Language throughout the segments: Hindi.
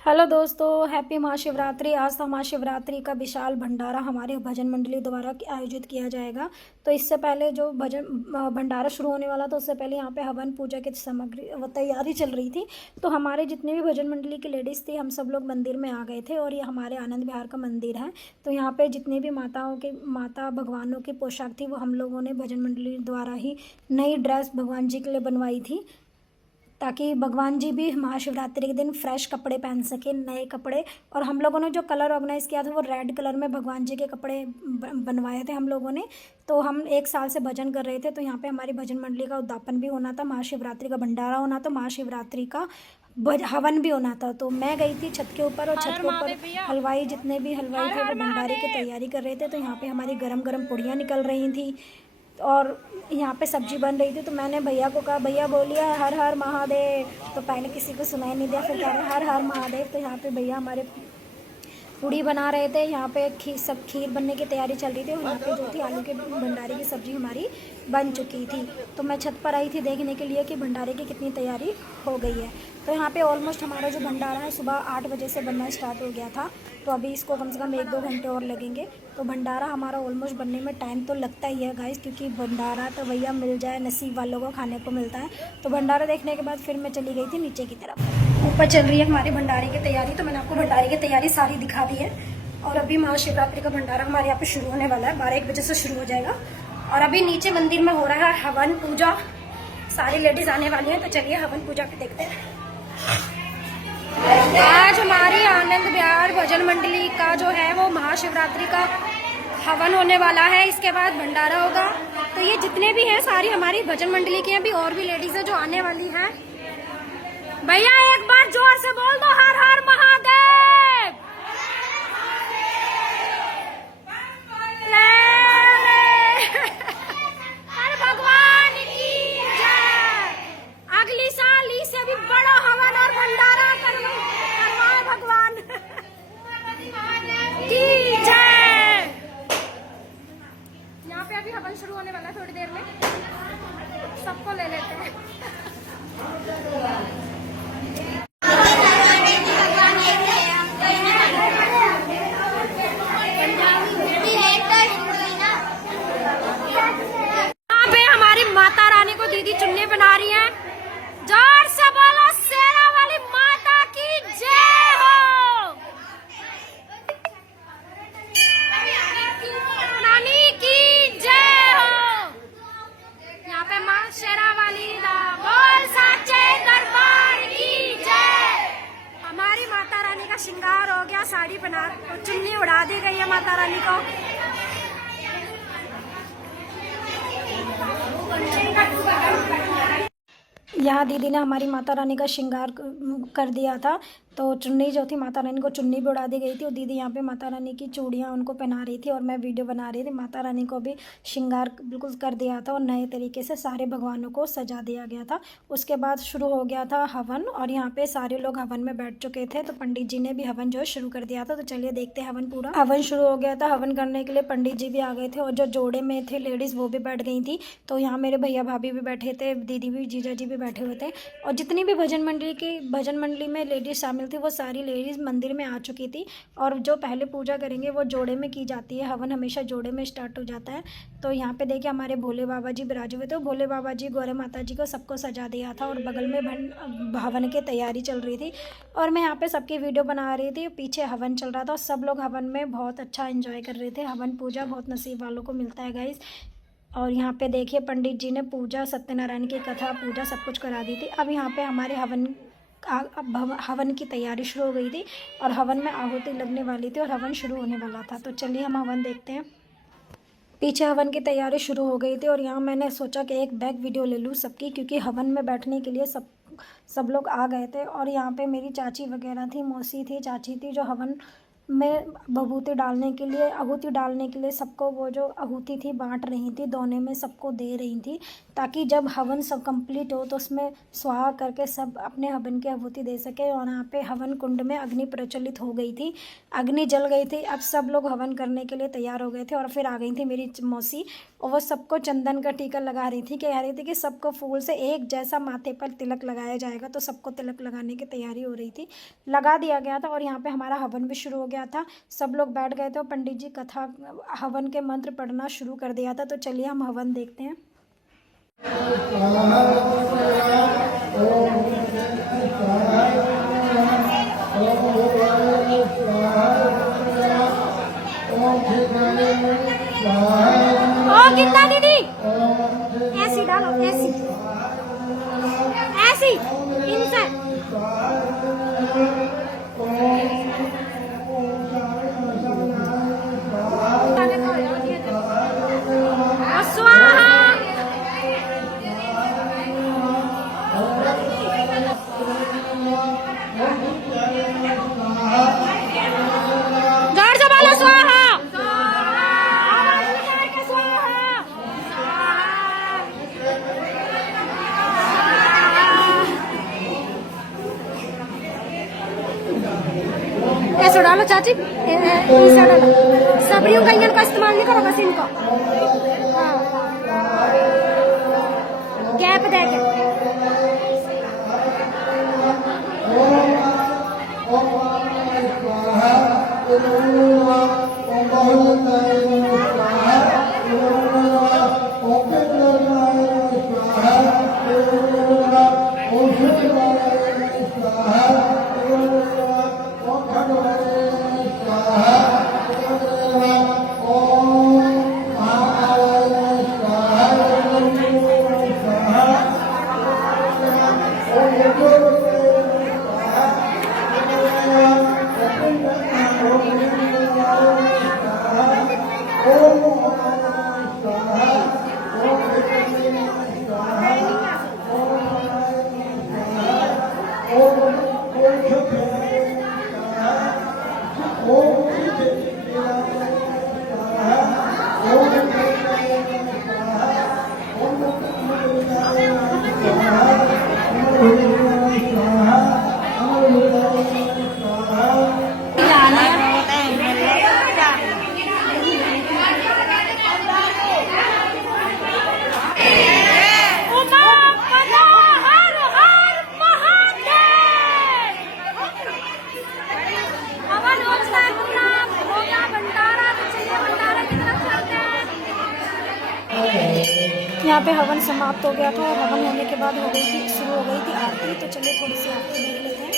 हेलो दोस्तों, हैप्पी महाशिवरात्रि। आज तो महाशिवरात्रि का विशाल भंडारा हमारे भजन मंडली द्वारा आयोजित किया जाएगा। तो इससे पहले जो भजन भंडारा शुरू होने वाला था, उससे पहले यहाँ पे हवन पूजा की सामग्री तैयारी चल रही थी। तो हमारे जितने भी भजन मंडली की लेडीज़ थी, हम सब लोग मंदिर में आ गए थे। और ये हमारे आनंद विहार का मंदिर है। तो यहाँ पे जितने भी माता भगवानों की पोशाक थी, वो हम लोगों ने भजन मंडली द्वारा ही नई ड्रेस भगवान जी के लिए बनवाई थी, ताकि भगवान जी भी महाशिवरात्रि के दिन फ्रेश कपड़े पहन सके, नए कपड़े। और हम लोगों ने जो कलर ऑर्गेनाइज़ किया था, वो रेड कलर में भगवान जी के कपड़े बनवाए थे हम लोगों ने। तो हम 1 साल से भजन कर रहे थे। तो यहाँ पे हमारी भजन मंडली का उद्यापन भी होना था, महाशिवरात्रि का भंडारा होना था, महाशिवरात्रि का हवन भी होना था। तो मैं गई थी छत के ऊपर, और छत के ऊपर हलवाई जितने भी हलवाई थे, वो भंडारे की तैयारी कर रहे थे। तो यहाँ पे हमारी गरम गरम पुड़ियाँ निकल रही थी और यहाँ पे सब्जी बन रही थी। तो मैंने भैया को कहा, भैया बोलिए हर हर महादेव। तो पहले किसी को सुनाई नहीं दिया, फिर कह रहे हर हर महादेव। तो यहाँ पे भैया हमारे पूड़ी बना रहे थे। यहाँ पे खीर बनने की तैयारी चल रही थी। और यहाँ पे जो थी आलू के भंडारे की सब्ज़ी हमारी बन चुकी थी। तो मैं छत पर आई थी देखने के लिए कि भंडारे की कितनी तैयारी हो गई है। तो यहाँ पे ऑलमोस्ट हमारा जो भंडारा है, सुबह 8 बजे से बनना स्टार्ट हो गया था। तो अभी इसको कम से कम 1-2 घंटे और लगेंगे। तो भंडारा हमारा ऑलमोस्ट बनने में टाइम तो लगता ही है गाइस, क्योंकि भंडारा तो भैया मिल जाए, नसीब वालों को खाने को मिलता है। तो भंडारा देखने के बाद फिर मैं चली गई थी नीचे की तरफ। ऊपर चल रही है हमारी भंडारे की तैयारी। तो मैंने आपको भंडारे की तैयारी सारी दिखा दी है। और अभी महाशिवरात्रि का भंडारा हमारे यहाँ पे शुरू होने वाला है, 12-1 बजे से शुरू हो जाएगा। और अभी नीचे मंदिर में हो रहा है हवन पूजा, सारी लेडीज आने वाली हैं। तो चलिए हवन पूजा पे देखते हैं। आज हमारी आनंद विहार भजन मंडली का जो है, वो महाशिवरात्रि का हवन होने वाला है। इसके बाद भंडारा होगा। तो ये जितने भी हैं, सारी हमारी भजन मंडली की हैं। अभी और भी लेडीज है जो आने वाली है। भैया एक बार जोर से बोल दो, हर हर महादेव। हर भगवान की जय। अगली साल इससे भी बड़ा हवन और भंडारा करवाए भगवान की जय। यहाँ पे अभी हवन शुरू होने वाला है, थोड़ी देर में सबको ले लेते हैं। माता रानी को दीदी चुन्नी बना रही है। जोर से बोलो, शेरा वाली माता की जय हो, नानी की जय हो। यहाँ पे माँ शेरा वाली बोल साचे दरबार की जय। हमारी माता रानी का श्रृंगार हो गया, साड़ी बना चुन्नी उड़ा दी गई है माता रानी को। यहाँ दीदी ने हमारी माता रानी का श्रृंगार कर दिया था। तो चुन्नी जो थी, माता रानी को चुन्नी भी उड़ा दी गई थी। और दीदी यहाँ पे माता रानी की चूड़ियाँ उनको पहना रही थी और मैं वीडियो बना रही थी। माता रानी को भी श्रृंगार बिल्कुल कर दिया था और नए तरीके से सारे भगवानों को सजा दिया गया था। उसके बाद शुरू हो गया था हवन, और यहाँ पे सारे लोग हवन में बैठ चुके थे। तो पंडित जी ने भी हवन जो है शुरू कर दिया था। तो चलिए देखते हैं हवन। पूरा हवन शुरू हो गया था। हवन करने के लिए पंडित जी भी आ गए थे, और जो जोड़े में थे लेडीज़, वो भी बैठ गई थी। तो यहाँ मेरे भैया भाभी भी बैठे थे, दीदी भी, जीजा जी भी बैठे हुए थे। और जितनी भी भजन मंडली में लेडीज शामिल थी, वो सारी लेडीज मंदिर में आ चुकी थी। और जो पहले पूजा करेंगे वो जोड़े में की जाती है। हवन हमेशा जोड़े में स्टार्ट हो जाता है। तो यहाँ पे देखिए हमारे भोले बाबा जी विराजे हुए थे। भोले बाबा जी, गौरा माता जी को सबको सजा दिया था, और बगल में हवन की तैयारी चल रही थी। और मैं यहाँ पे सबकी वीडियो बना रही थी, पीछे हवन चल रहा था। और सब लोग हवन में बहुत अच्छा एंजॉय कर रहे थे। हवन पूजा बहुत नसीब वालों को मिलता है गाइस। और यहाँ पे देखिए पंडित जी ने पूजा, सत्यनारायण की कथा, पूजा सब कुछ करा दी थी। अब यहाँ पे हमारे हवन की तैयारी शुरू हो गई थी, और हवन में आहुति लगने वाली थी, और हवन शुरू होने वाला था। तो चलिए हम हवन देखते हैं। पीछे हवन की तैयारी शुरू हो गई थी, और यहाँ मैंने सोचा कि एक बैक वीडियो ले लूँ सबकी, क्योंकि हवन में बैठने के लिए सब लोग आ गए थे। और यहाँ पे मेरी चाची वगैरह थी, मौसी थी, चाची थी, जो हवन में आहुति डालने के लिए सबको वो जो आहुति थी बांट रही थी, दोने में सबको दे रही थी, ताकि जब हवन सब कंप्लीट हो तो उसमें स्वाहा करके सब अपने हवन की आहुति दे सके। और यहाँ पे हवन कुंड में अग्नि प्रज्वलित हो गई थी, अग्नि जल गई थी। अब सब लोग हवन करने के लिए तैयार हो गए थे और फिर आ गई थी मेरी मौसी, और वो सबको चंदन का टीका लगा रही थी, कह रही थी कि सबको फूल से एक जैसा माथे पर तिलक लगाया जाएगा। तो सबको तिलक लगाने की तैयारी हो रही थी, लगा दिया गया था और यहाँ पे हमारा हवन भी शुरू हो गया था। सब लोग बैठ गए थे और पंडित जी कथा हवन के मंत्र पढ़ना शुरू कर दिया था। तो चलिए हम हवन देखते हैं। ओ गीता दीदी ऐसी डालो, ऐसी ऐसी इनसे ऐसा डालो चाची, ऐसा डालो, सबरियों का इनका इस्तेमाल नहीं करो, बस इनको हाँ गैप दे के। यहाँ पे हवन समाप्त हो गया था और हवन होने के बाद शुरू हो गई थी आरती। तो चलिए थोड़ी सी आरती देख लेते हैं।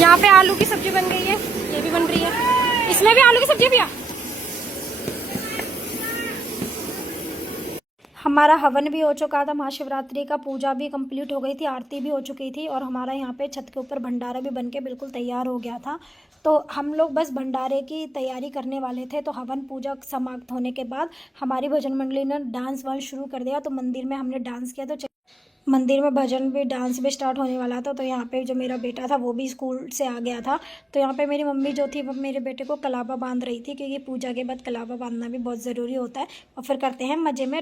यहाँ पे आलू की सब्जी बन गई है, ये भी बन रही है, इसमें भी आलू की सब्जी भी। हमारा हवन भी हो चुका था, महाशिवरात्रि का पूजा भी कंप्लीट हो गई थी, आरती भी हो चुकी थी और हमारा यहाँ पे छत के ऊपर भंडारा भी बनके बिल्कुल तैयार हो गया था। तो हम लोग बस भंडारे की तैयारी करने वाले थे। तो हवन पूजा समाप्त होने के बाद हमारी भजन मंडली ने डांस वांस शुरू कर दिया। तो मंदिर में हमने डांस किया, तो मंदिर में भजन भी डांस भी स्टार्ट होने वाला था। तो यहाँ पे जो मेरा बेटा था वो भी स्कूल से आ गया था। तो यहाँ पे मेरी मम्मी जो थी वो मेरे बेटे को कलावा बांध रही थी, क्योंकि पूजा के बाद कलावा बांधना भी बहुत ज़रूरी होता है। और फिर करते हैं मज़े में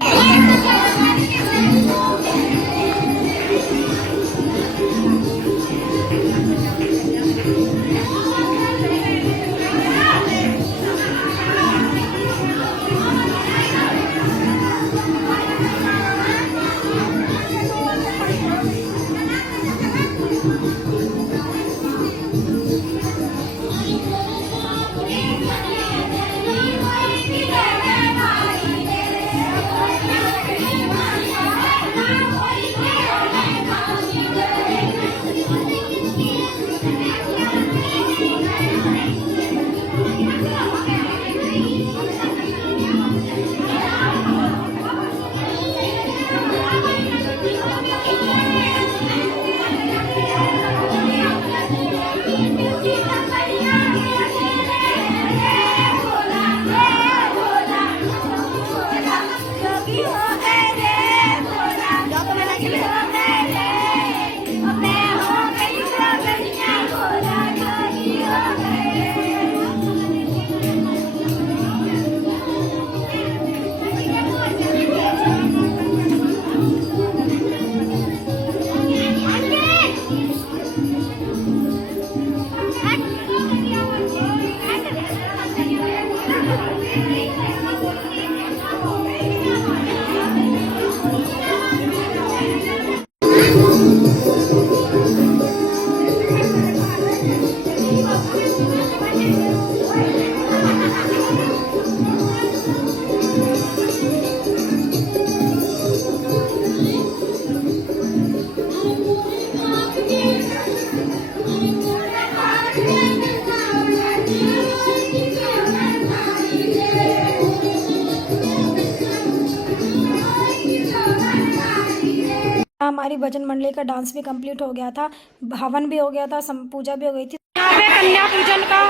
हमारी भजन मंडली का डांस भी कंप्लीट हो गया था, हवन भी हो गया था, पूजा भी हो गई थी। यहाँ पे कन्या पूजन का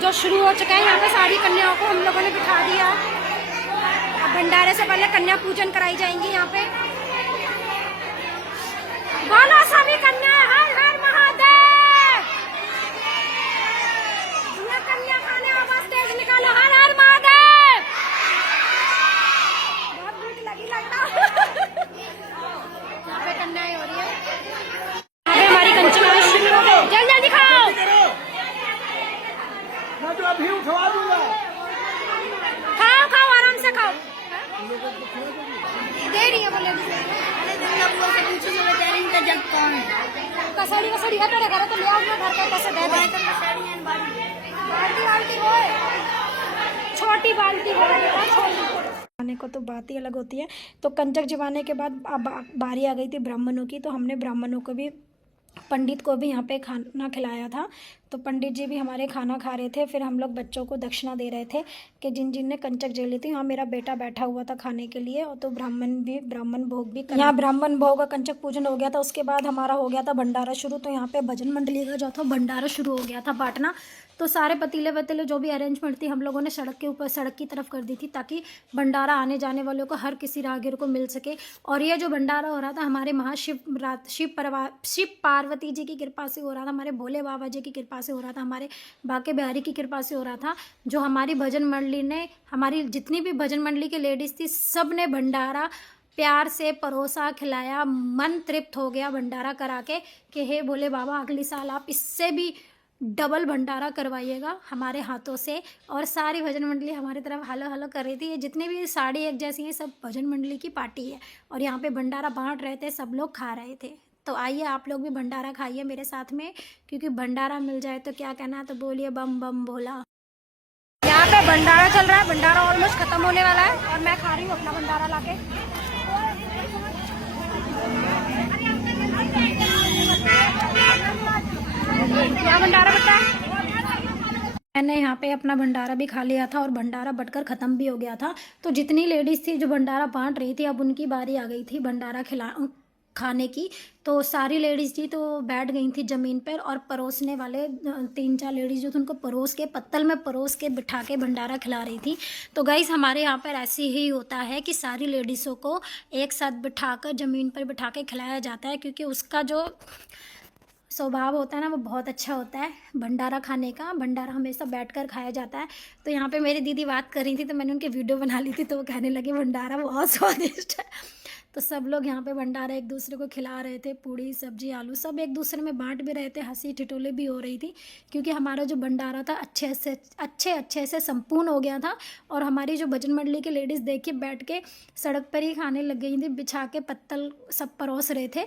जो शुरू हो चुका है, यहाँ पे सारी कन्याओं को हम लोगों ने बिठा दिया। अब भंडारे से पहले कन्या पूजन कराई जाएंगी। यहाँ पे बोलो सभी कन्या हर हर महादेव, कन्या खाने आवाज तेज निकालो, हर हर महादेव। बहुत भूख लगी लग रहा। यहाँ पे कन्याएं हो रही है, यहाँ पे हमारी कंचन शुरू हो गई। जल्दी जल्दी खाओ, मैं तो अभी उठवा दूंगा। खाओ खाओ आराम से खाओ, दे रही है बोले कसौड़ी कसौड़ी है तेरे घर तो ले आओ, घर पे कैसे दे दे। बाल्टी बाल्टी वो छोटी बाल्टी खाने को तो बात ही अलग होती है। तो कंजक जमाने के बाद बारी आ गई थी ब्राह्मणों की। तो हमने ब्राह्मणों को भी, पंडित को भी यहाँ पे खाना खिलाया था। तो पंडित जी भी हमारे खाना खा रहे थे। फिर हम लोग बच्चों को दक्षिणा दे रहे थे कि जिन जिन ने कंचक झेल ली थी। यहाँ मेरा बेटा बैठा हुआ था खाने के लिए। और तो ब्राह्मण भोग भी यहाँ ब्राह्मण भोग का कंचक पूजन हो गया था। उसके बाद हमारा हो गया था भंडारा शुरू। तो यहाँ पे भजन मंडली का जो था भंडारा शुरू हो गया था बांटना। तो सारे पतीले वतीले जो भी अरेंजमेंट थी हम लोगों ने सड़क के ऊपर, सड़क की तरफ कर दी थी, ताकि भंडारा आने जाने वालों को, हर किसी राहगीर को मिल सके। और ये जो भंडारा हो रहा था हमारे शिव पार्वती जी की कृपा से हो रहा था, हमारे भोले बाबा जी की कृपा से हो रहा था, हमारे बाके बिहारी की कृपा से हो रहा था। जो हमारी भजन मंडली ने, हमारी जितनी भी भजन मंडली की लेडीज़ थी, सब ने भंडारा प्यार से परोसा, खिलाया। मन तृप्त हो गया भंडारा करा के कि हे भोले बाबा अगली साल आप इससे भी डबल भंडारा करवाइएगा हमारे हाथों से। और सारी भजन मंडली हमारी तरफ हेलो हेलो कर रही थी। ये जितने भी साड़ी एक जैसी हैं सब भजन मंडली की पार्टी है। और यहाँ पे भंडारा बांट रहे थे, सब लोग खा रहे थे। तो आइए आप लोग भी भंडारा खाइए मेरे साथ में, क्योंकि भंडारा मिल जाए तो क्या कहना है। तो बोलिए बम बम भोला। यहाँ पे भंडारा चल रहा है, भंडारा ऑलमोस्ट खत्म होने वाला है और मैं खा रही हूँ अपना भंडारा लाके। यहाँ भंडारा मैंने यहाँ पे अपना भंडारा भी खा लिया था और भंडारा बंटकर ख़त्म भी हो गया था। तो जितनी लेडीज़ थी जो भंडारा बांट रही थी, अब उनकी बारी आ गई थी भंडारा खाने की। तो सारी लेडीज़ थी तो बैठ गई थी ज़मीन पर, और परोसने वाले 3-4 लेडीज़ जो थे उनको परोस के पत्तल में परोस के बिठा के भंडारा खिला रही थी। तो गाइस हमारे यहाँ पर ऐसे ही होता है कि सारी लेडीज़ों को एक साथ बिठाकर ज़मीन पर बिठा के खिलाया जाता है, क्योंकि उसका जो स्वभाव होता है ना वो बहुत अच्छा होता है भंडारा खाने का। भंडारा हमेशा बैठकर खाया जाता है। तो यहाँ पे मेरी दीदी बात कर रही थी तो मैंने उनकी वीडियो बना ली थी, तो वो कहने लगी भंडारा बहुत स्वादिष्ट है। तो सब लोग यहाँ पे भंडारा एक दूसरे को खिला रहे थे, पूड़ी सब्जी आलू सब एक दूसरे में बांट भी रहे थे, हंसी ठिठोले भी हो रही थी, क्योंकि हमारा जो भंडारा था अच्छे से संपूर्ण हो गया था। और हमारी जो भजन मंडली की लेडीज़ देखिए बैठ के सड़क पर ही खाने लग गई थी, बिछा के पत्तल सब परोस रहे थे।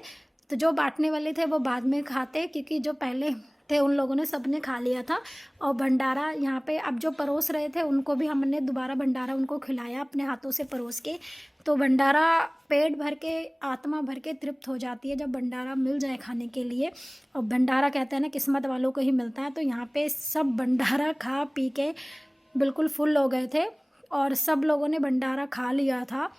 तो जो बांटने वाले थे वो बाद में खाते, क्योंकि जो पहले थे उन लोगों ने सबने खा लिया था। और भंडारा यहाँ पे अब जो परोस रहे थे उनको भी हमने दोबारा भंडारा उनको खिलाया अपने हाथों से परोस के। तो भंडारा पेट भर के आत्मा भर के तृप्त हो जाती है जब भंडारा मिल जाए खाने के लिए। और भंडारा कहते हैं ना किस्मत वालों को ही मिलता है। तो यहाँ पे सब भंडारा खा पी के बिल्कुल फुल हो गए थे और सब लोगों ने भंडारा खा लिया था।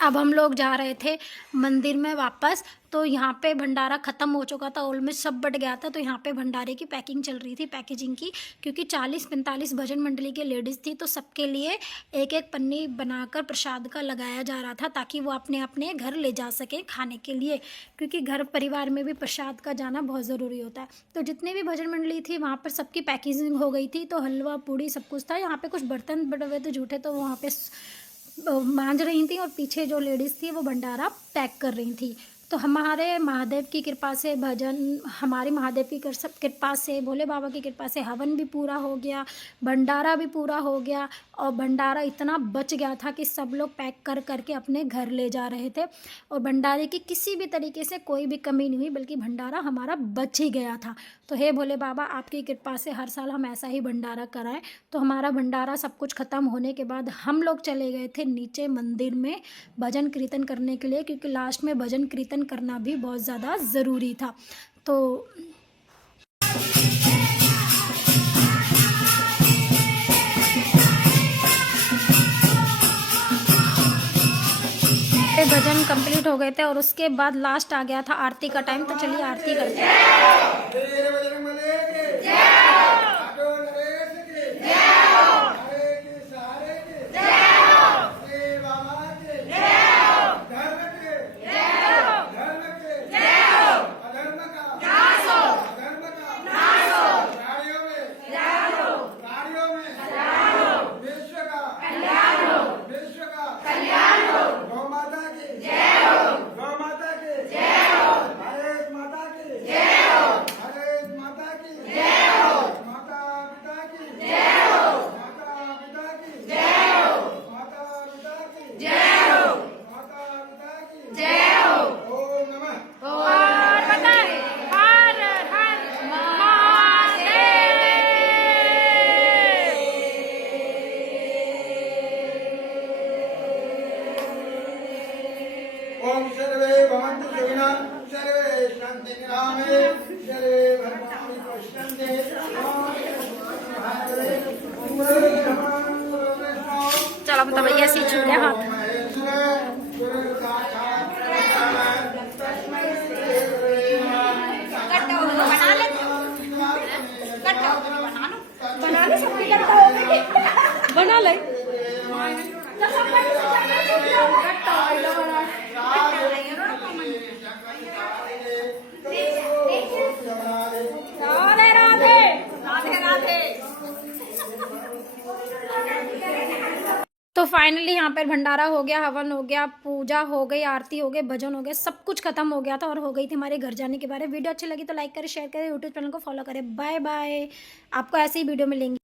अब हम लोग जा रहे थे मंदिर में वापस, तो यहाँ पे भंडारा ख़त्म हो चुका था, ऑलमोस्ट सब बट गया था। तो यहाँ पे भंडारे की पैकिंग चल रही थी, पैकेजिंग की, क्योंकि 40-45 भजन मंडली के लेडीज़ थी। तो सबके लिए एक एक पन्नी बनाकर प्रसाद का लगाया जा रहा था, ताकि वो अपने अपने घर ले जा सकें खाने के लिए, क्योंकि घर परिवार में भी प्रसाद का जाना बहुत ज़रूरी होता है। तो जितनी भी भजन मंडली थी वहाँ पर सबकी पैकेजिंग हो गई थी। तो हलवा पूड़ी सब कुछ था। यहाँ पर कुछ बर्तन बटे हुए थे जूठे, तो वहाँ पर मांज रही थी, और पीछे जो लेडीज़ थी वो भंडारा पैक कर रही थी। तो हमारे महादेव की कृपा से हमारी महादेव की कृपा से, भोले बाबा की कृपा से हवन भी पूरा हो गया, भंडारा भी पूरा हो गया। और भंडारा इतना बच गया था कि सब लोग पैक कर करके अपने घर ले जा रहे थे, और भंडारे की किसी भी तरीके से कोई भी कमी नहीं हुई, बल्कि भंडारा हमारा बच ही गया था। तो हे भोले बाबा, आपकी कृपा से हर साल हम ऐसा ही भंडारा कराएं। तो हमारा भंडारा सब कुछ ख़त्म होने के बाद हम लोग चले गए थे नीचे मंदिर में भजन कीर्तन करने के लिए, क्योंकि लास्ट में भजन कीर्तन करना भी बहुत ज़्यादा ज़रूरी था। तो भजन कंप्लीट हो गए थे और उसके बाद लास्ट आ गया था आरती का टाइम। तो चलिए आरती करते हैं। ओम सर्वे भवन्तु सुखिनः सर्वे सन्तु निरामये सर्वे भद्राणि पश्यन्ते चलो मतलब भैया सी छूले हाथ। बना ले सब बना ले तो फाइनली यहाँ पर भंडारा हो गया, हवन हो गया, पूजा हो गई, आरती हो गई, भजन हो गया, सब कुछ खत्म हो गया था और हो गई थी हमारे घर जाने के बारे। वीडियो अच्छी लगी तो लाइक करें, शेयर करें, यूट्यूब चैनल को फॉलो करें। Bye bye. आपको ऐसे ही वीडियो मिलेंगी।